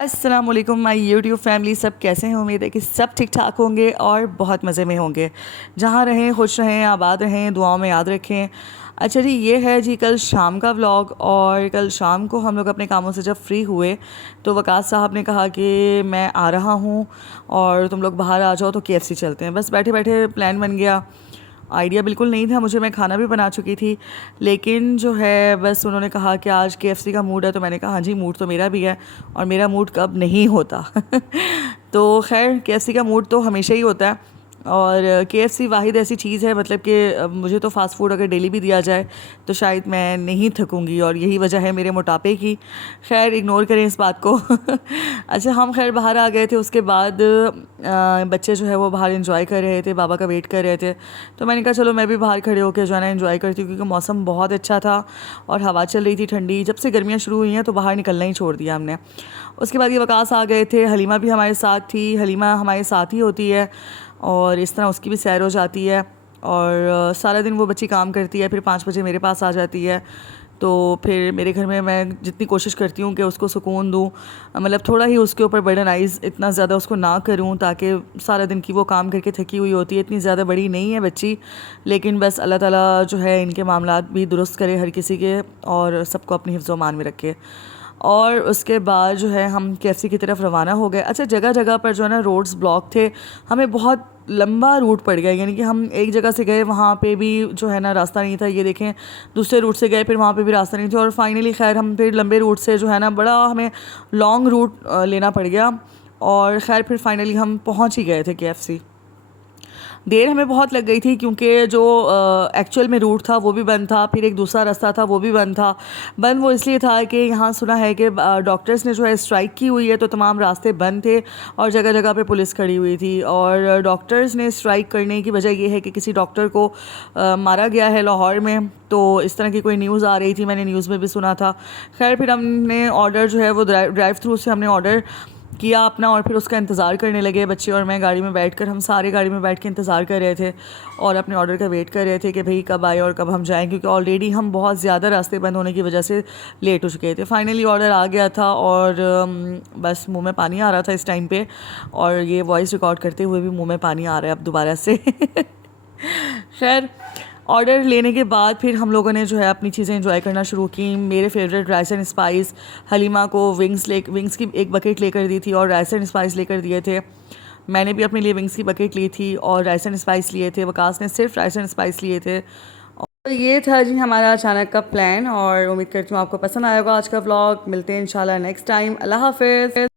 अस्सलाम वालेकुम my YouTube family, सब कैसे हैं? उम्मीद है कि सब ठीक ठाक होंगे और बहुत मज़े में होंगे। जहाँ रहें खुश रहें, आबाद रहें, दुआओं में याद रखें। अच्छा जी, ये है जी कल शाम का व्लॉग। और कल शाम को हम लोग अपने कामों से जब फ्री हुए तो वकास साहब ने कहा कि मैं आ रहा हूँ और तुम लोग बाहर आ जाओ तो KFC चलते हैं। बस बैठे बैठे प्लान बन गया। आइडिया बिल्कुल नहीं था मुझे, मैं खाना भी बना चुकी थी, लेकिन जो है बस उन्होंने कहा कि आज KFC का मूड है, तो मैंने कहा हाँ जी, मूड तो मेरा भी है और मेरा मूड कब नहीं होता। तो खैर KFC का मूड तो हमेशा ही होता है। और KFC वाहिद ऐसी चीज़ है, मतलब कि मुझे तो फ़ास्ट फूड अगर डेली भी दिया जाए तो शायद मैं नहीं थकूँगी, और यही वजह है मेरे मोटापे की। खैर इग्नोर करें इस बात को। अच्छा, हम खैर बाहर आ गए थे। उसके बाद बच्चे जो है वो बाहर इंजॉय कर रहे थे, बाबा का वेट कर रहे थे। तो मैंने कहा चलो मैं भी बाहर खड़े होकर जो है ना इंजॉय करती हूँ, क्योंकि मौसम बहुत अच्छा था और हवा चल रही थी ठंडी। जब से गर्मियाँ शुरू हुई हैं तो बाहर निकलना ही छोड़ दिया हमने। उसके बाद ये वकास आ गए थे, हलीमा भी हमारे साथ थी। हलीमा हमारे साथ ही होती है और इस तरह उसकी भी सैर हो जाती है। और सारा दिन वो बच्ची काम करती है, फिर 5 बजे मेरे पास आ जाती है। तो फिर मेरे घर में मैं जितनी कोशिश करती हूँ कि उसको सुकून दूँ, मतलब थोड़ा ही उसके ऊपर बर्डनाइज़ इतना ज़्यादा उसको ना करूँ, ताकि सारा दिन की वो काम करके थकी हुई होती है। इतनी ज़्यादा बड़ी नहीं है बच्ची, लेकिन बस अल्लाह ताला जो है इनके मामलात भी दुरुस्त करे हर किसी के, और सबको अपनी हिफ्ज़ व मान में रखे। और उसके बाद जो है हम KFC की तरफ रवाना हो गए। अच्छा, जगह जगह पर जो है ना रोड्स ब्लॉक थे, हमें बहुत लंबा रूट पड़ गया। यानी कि हम एक जगह से गए, वहाँ पे भी जो है ना रास्ता नहीं था, ये देखें। दूसरे रूट से गए, फिर वहाँ पे भी रास्ता नहीं था, और फाइनली खैर हम फिर लंबे रूट से जो है ना बड़ा हमें लॉन्ग रूट लेना पड़ गया। और खैर फिर फाइनली हम पहुँच ही गए थे KFC। देर हमें बहुत लग गई थी, क्योंकि जो एक्चुअल में रूट था वो भी बंद था, फिर एक दूसरा रास्ता था वो भी बंद था। बंद वो इसलिए था कि यहाँ सुना है कि डॉक्टर्स ने जो है स्ट्राइक की हुई है, तो तमाम रास्ते बंद थे और जगह जगह पे पुलिस खड़ी हुई थी। और डॉक्टर्स ने स्ट्राइक करने की वजह ये है कि किसी डॉक्टर को मारा गया है लाहौर में। तो इस तरह की कोई न्यूज़ आ रही थी, मैंने न्यूज़ में भी सुना था। खैर फिर हमने ऑर्डर जो है वो ड्राइव थ्रू से हमने ऑर्डर किया अपना, और फिर उसका इंतज़ार करने लगे। बच्चे और मैं गाड़ी में बैठकर, हम सारे गाड़ी में बैठ के इंतज़ार कर रहे थे और अपने ऑर्डर का वेट कर रहे थे कि भाई कब आए और कब हम जाएं, क्योंकि ऑलरेडी हम बहुत ज़्यादा रास्ते बंद होने की वजह से लेट हो चुके थे। फाइनली ऑर्डर आ गया था और बस मुंह में पानी आ रहा था इस टाइम पे, और ये वॉइस रिकॉर्ड करते हुए भी मुंह में पानी आ रहा है अब दोबारा से। खैर ऑर्डर लेने के बाद फिर हम लोगों ने जो है अपनी चीज़ें एंजॉय करना शुरू की। मेरे favourite rice and spice, Halima को विंग्स की एक बकेट लेकर दी थी और राइस एंड स्पाइस लेकर दिए थे। मैंने भी अपने लिए विंग्स की बकेट ली थी और राइस एंड स्पाइस लिए थे। वकास ने सिर्फ राइस एंड स्पाइस लिए थे। और ये था जी हमारा अचानक का प्लान, और उम्मीद करती हूँ आपको पसंद आएगा आज का व्लॉग। मिलते हैं इंशाल्लाह नेक्स्ट टाइम। अल्लाह हाफिज़।